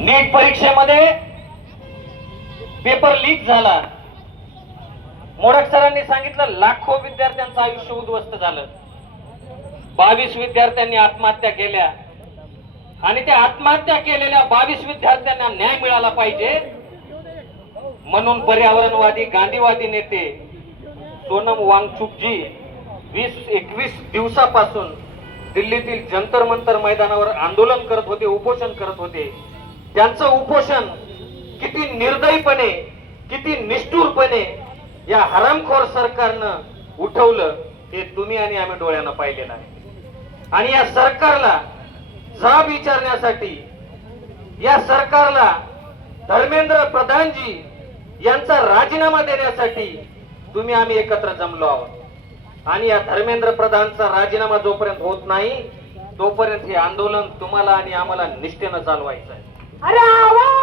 नीट परीक्षेमध्ये paper leak झाला. मोडक सरांनी सांगितलं लाखो विद्यार्थ्यांचं आयुष्य उद्ध्वस्त झालं. 22 विद्यार्थ्यांनी आत्महत्या केल्या आणि त्या आत्महत्या केलेल्या 22 विद्यार्थ्यांना न्याय मिळाला पाहिजे म्हणून पर्यावरणवादी गांधीवादी नेते सोनम वांगचुकजी 20-21 दिवसापासून दिल्लीतील जंतर मंतर मैदानावर आंदोलन करत होते, उपोषण करत होते. त्यांचं उपोषण किती निर्दयीपणे, किती निष्ठुरपणे या हरामखोर सरकारनं उठवलं हे तुम्ही आणि आम्ही डोळ्यानं पाहिलेलं आहे. आणि या सरकारला जाब विचारण्यासाठी, या सरकारला धर्मेंद्र प्रधानजी यांचा राजीनामा देण्यासाठी तुम्ही आम्ही एकत्र जमलो आहोत. आणि या धर्मेंद्र प्रधानचा राजीनामा जोपर्यंत होत नाही तोपर्यंत हे आंदोलन तुम्हाला आणि आम्हाला निष्ठेनं चालवायचं आहे. अरे आवाज